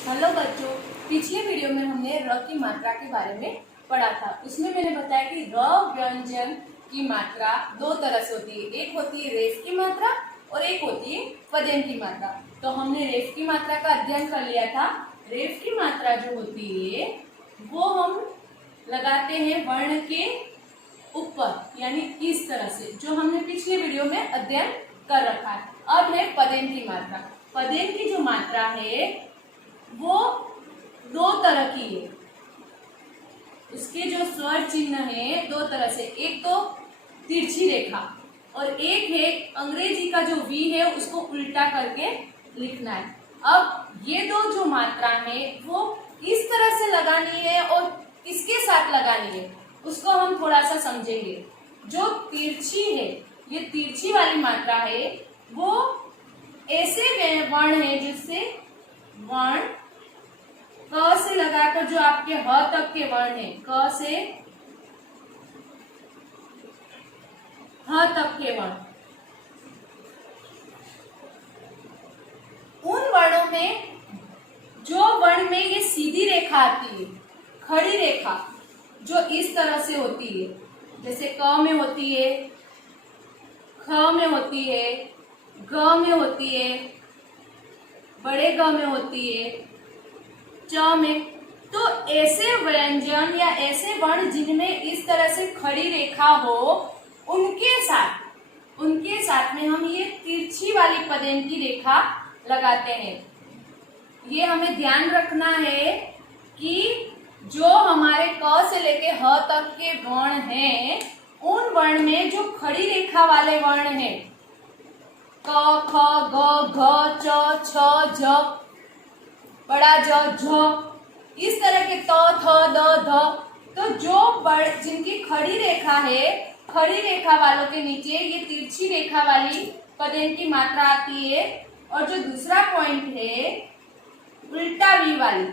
Hello बच्चों, पिछले video में हमने र की मात्रा के बारे में पढ़ा था। उसमें मैंने बताया कि र व्यंजन की मात्रा दो तरह से होती है। एक होती है रेफ की मात्रा और एक होती है पदेन की मात्रा। तो हमने रेफ की मात्रा का अध्ययन कर लिया था। रेफ की मात्रा जो होती है वो हम लगाते हैं वर्ण के ऊपर, यानी इस तरह से, जो हमने पिछले वीडियो में अध्ययन कर रखा है। अब है पदेन की मात्रा। पदेन की जो मात्रा है वो दो तरह की है। उसके जो स्वर चिन्ह है दो तरह से, एक तो तिरछी रेखा और एक है अंग्रेजी का जो वी है उसको उल्टा करके लिखना है। अब ये दो जो मात्रा है वो इस तरह से लगानी है और किसके साथ लगानी है उसको हम थोड़ा सा समझेंगे। जो तिरछी है, ये तिरछी वाली मात्रा है, वो ऐसे वर्ण है जिससे वर्ण क से लगाकर जो आपके ह तक के वर्ण है, क से ह तक के वर्ण, उन वर्णों में जो वर्ण में ये सीधी रेखा आती है, खड़ी रेखा जो इस तरह से होती है, जैसे क में होती है, ख में होती है, ग में होती है, बड़े ग में होती है, च में। तो ऐसे व्यंजन या ऐसे वर्ण जिनमें इस तरह से खड़ी रेखा हो, उनके साथ में हम ये तिरछी वाली पदेन की रेखा लगाते हैं। ये हमें ध्यान रखना है कि जो हमारे क से लेके ह तक के वर्ण हैं, उन वर्ण में जो खड़ी रेखा वाले वर्ण हैं, क, ख, ग, घ, च, छ, झ, बड़ा ज, झ, इस तरह के त, थ, द, ध, तो जो वर्ण जिनकी खड़ी रेखा है, खड़ी रेखा वालों के नीचे ये तिरछी रेखा वाली पदेन की मात्रा आती है। और जो दूसरा पॉइंट है उल्टा वी वाली,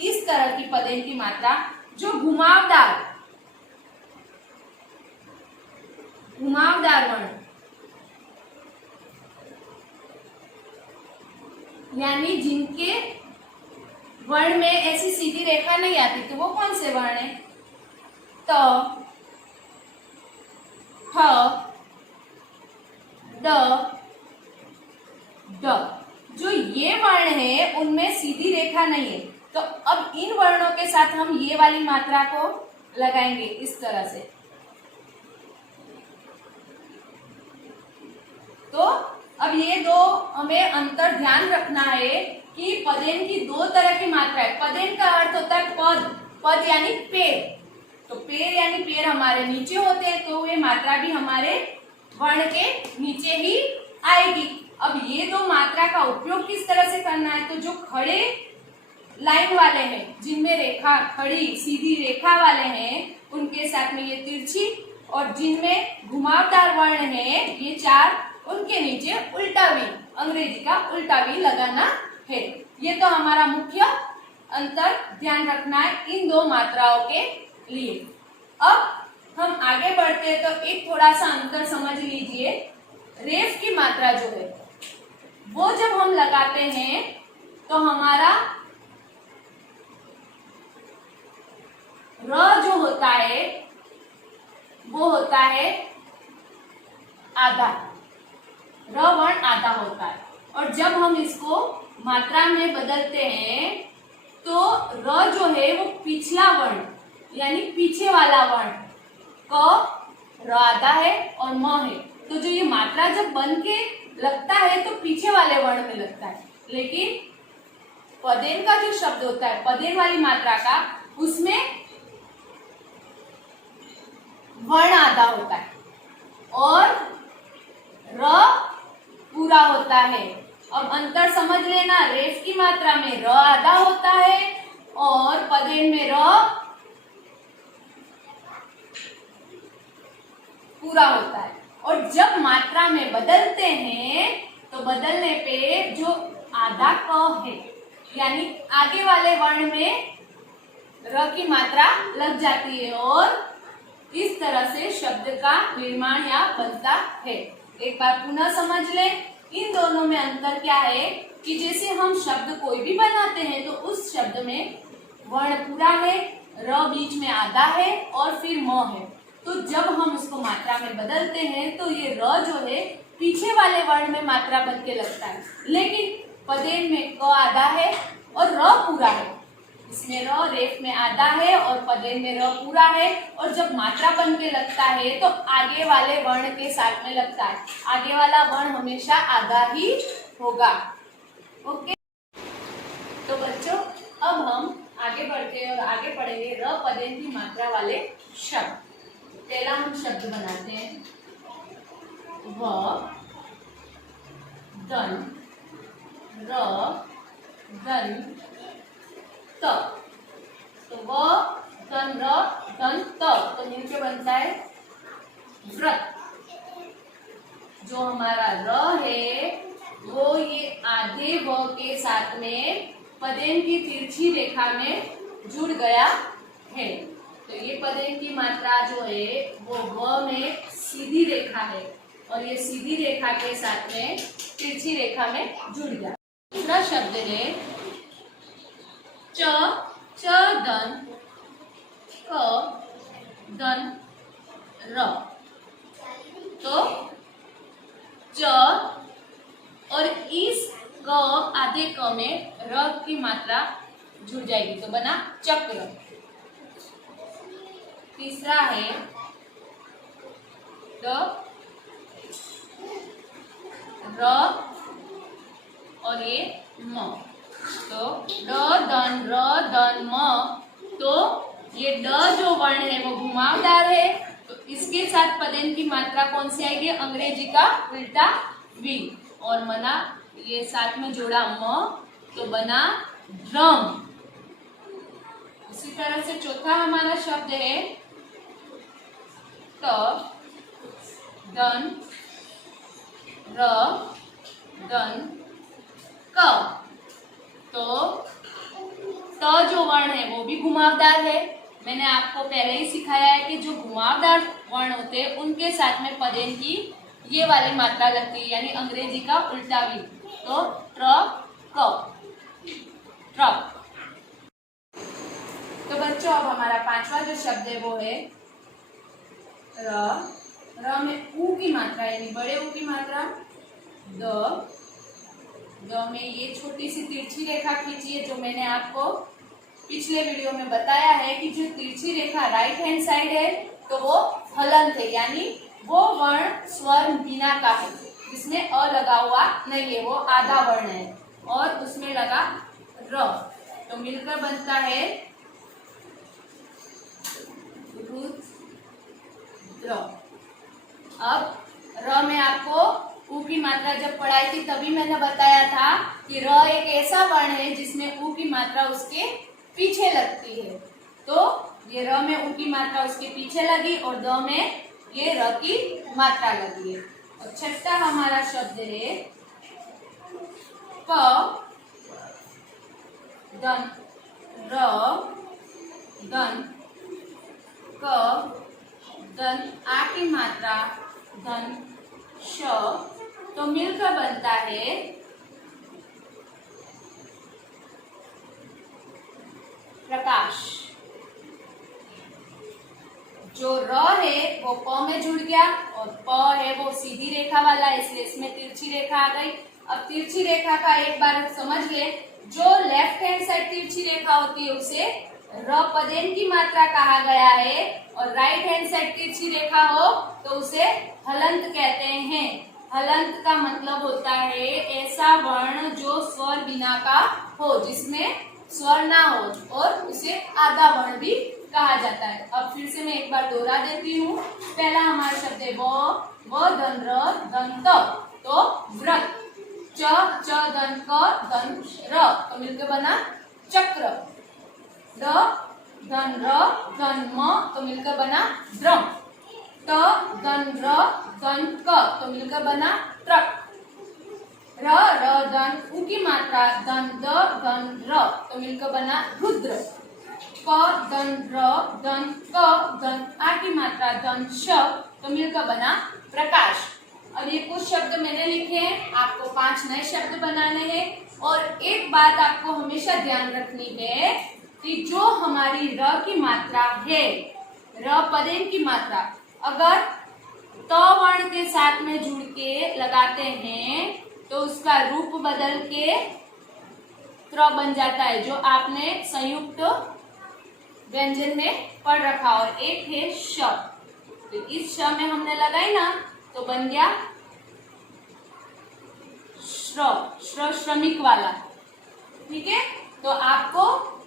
इस तरह की पदेन की मात्रा जो घुमावदार वर्ण, यानी जिनके वर्ण में ऐसी सीधी रेखा नहीं आती, तो वो कौन से वर्ण है? त, ठ, ड, ड। जो ये वर्ण है उनमें सीधी रेखा नहीं है, तो अब इन वर्णों के साथ हम ये वाली मात्रा को लगाएंगे इस तरह से। तो अब ये दो हमें अंतर ध्यान रखना है कि पदेन की दो तरह की मात्रा है। पदेन का अर्थ होता है पद, पद यानी पैर। तो पैर यानी पैर हमारे नीचे होते हैं, तो ये मात्रा भी हमारे वर्ण के नीचे ही आएगी। अब ये दो मात्रा का उपयोग किस तरह से करना है? तो जो खड़े लाइन वाले हैं, जिनमें रेखा खड़ी सीधी रेखा वाले हैं, उनके साथ में ये तिरछी, और जिनमें घुमावदार वर्ण है ये चार, उनके नीचे उल्टा वी, अंग्रेजी का उल्टा वी लगाना है। ये तो हमारा मुख्य अंतर ध्यान रखना है इन दो मात्राओं के लिए। अब हम आगे बढ़ते हैं तो एक थोड़ा सा अंतर समझ लीजिए। रेफ की मात्रा जो है वो जब हम लगाते हैं तो हमारा र जो होता है वो होता है आधा, र वर्ण आधा होता है। और जब हम इसको मात्रा में बदलते हैं तो र जो है वो पिछला वर्ण, यानी पीछे वाला वर्ण, क र आधा है और म है, तो जो ये मात्रा जब बन के लगता है तो पीछे वाले वर्ण में लगता है। लेकिन पदेन का जो शब्द होता है, पदेन वाली मात्रा का, उसमें वर्ण आधा होता है और र पूरा होता है। अब अंतर समझ लेना, रेफ की मात्रा में र आधा होता है और पदेन में र पूरा होता है। और जब मात्रा में बदलते हैं तो बदलने पे जो आधा क है, यानी आगे वाले वर्ण में र की मात्रा लग जाती है और इस तरह से शब्द का निर्माण या बनता है। एक बार पुनः समझ लें इन दोनों में अंतर क्या है कि जैसे हम शब्द कोई भी बनाते हैं तो उस शब्द में वर्ण पूरा है, र बीच में आधा है और फिर म है। तो जब हम उसको मात्रा में बदलते हैं तो ये र जो है पीछे वाले वर्ण में मात्रा बन के लगता है, लेकिन पदेन में क आधा है और र पूरा है। इसमें र रेफ में आधा है और पदेन में र पूरा है, और जब मात्रा बन के लगता है तो आगे वाले वर्ण के साथ में लगता है। आगे वाला वर्ण हमेशा आधा ही होगा। ओके, तो बच्चों अब हम आगे बढ़ते हैं और आगे पढ़ेंगे र पदेन की मात्रा वाले शब्द। पहला हम शब्द बनाते हैं व दन र दन त। तो व दन र दन त तो मिलके बनता है व्रत। जो हमारा र है वो ये आधे व के साथ में पदेन की तिरछी रेखा में जुड़ गया है। तो ये पदेन की मात्रा जो है वो व में सीधी रेखा है और ये सीधी रेखा के साथ में तिरछी रेखा में जुड़ गया। दूसरा शब्द है च च दन क दन र। तो च और इस क आधे क में र की मात्रा जुड़ जाएगी तो बना चक्र। तीसरा है ड र और ये म। तो ड दन र दन म। तो ये ड जो वर्ण है वो घुमावदार है, तो इसके साथ पदेन की मात्रा कौन सी आएगी? अंग्रेजी का उल्टा वी। और मना ये साथ में जोड़ा म तो बना ड्रम। इसी तरह से चौथा हमारा शब्द है त दन र दन क। तो त जो वर्ण है वो भी घुमावदार है। मैंने आपको पहले ही सिखाया है कि जो घुमावदार वर्ण होते हैं उनके साथ में पदेन की ये वाली मात्रा लगती है, यानी अंग्रेजी का उल्टा वी। तो ट्र क ट्रक। तो बच्चों अब हमारा पांचवा जो शब्द है वो है र। र में ऊ की मात्रा यानी बड़े ऊ की मात्रा द। द में ये छोटी सी तिरछी रेखा खींचिए, जो मैंने आपको पिछले वीडियो में बताया है कि जो तिरछी रेखा राइट हैंड साइड है तो वो हलंत है, यानी वो वर्ण स्वर बिना का है जिसमें अ लगा हुआ नहीं है, वो आधा वर्ण है और उसमें लगा र। तो मिलकर बनता है रुद्र। अब र में आपको ऊ की मात्रा जब पढ़ाई थी तभी मैंने बताया था कि र एक ऐसा वर्ण है जिसमें ऊ की मात्रा उसके पीछे लगती है। तो ये र में ऊ की मात्रा उसके पीछे लगी और द में ये र की मात्रा लगी है। और छठा हमारा शब्द है क दन र दन क दन आ की मात्रा दन श। तो मिलकर बनता है प्रकाश। जो र है वो प में जुड़ गया और प है वो सीधी रेखा वाला, इसलिए इसमें तिरछी रेखा आ गई। अब तिरछी रेखा का एक बार समझ ले, जो लेफ्ट हैंड साइड तिरछी रेखा होती है उसे र पदेन की मात्रा कहा गया है, और राइट हैंड साइड तिरछी रेखा हो तो उसे हलंत कहते हैं। हलंत का मतलब होता है ऐसा वर्ण जो स्वर बिना का हो, जिसमें स्वर ना हो, और उसे आधा वर्ण भी कहा जाता है। अब फिर से मैं एक बार दोहरा देती हूँ। पहला हमारा शब्द है व धन र धन त। तो व्रत। च च धन क धन र तो मिलकर बना चक्र। ड धन र धन म तो मिलकर बना ड्रम। त धन र धन क तो मिलकर बना ट्रक। र र धन उ की मात्रा धन द धन र तो मिलकर बना रुद्र। क धन र धन क धन आ की मात्रा धन श तो मिलकर बना प्रकाश। अब ये कुछ शब्द मैंने लिखे हैं, आपको 5 नए शब्द बनाने हैं। और एक बात आपको हमेशा ध्यान रखनी है कि जो हमारी र की मात्रा है, र पदेन की मात्रा, अगर त वर्ण के साथ में जुड़ के लगाते हैं तो उसका रूप बदल के त्र बन जाता है, जो आपने संयुक्त व्यंजन में पढ़ रखा। और एक है श, तो इस श में हमने लगाई ना तो बन गया श्र, श्र श्रमिक वाला। ठीक है, तो आपको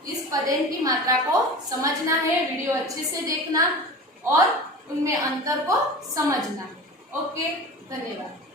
इस पदेन की मात्रा को समझना है, वीडियो अच्छे से देखना और उनमें अंतर को समझना। ओके, धन्यवाद।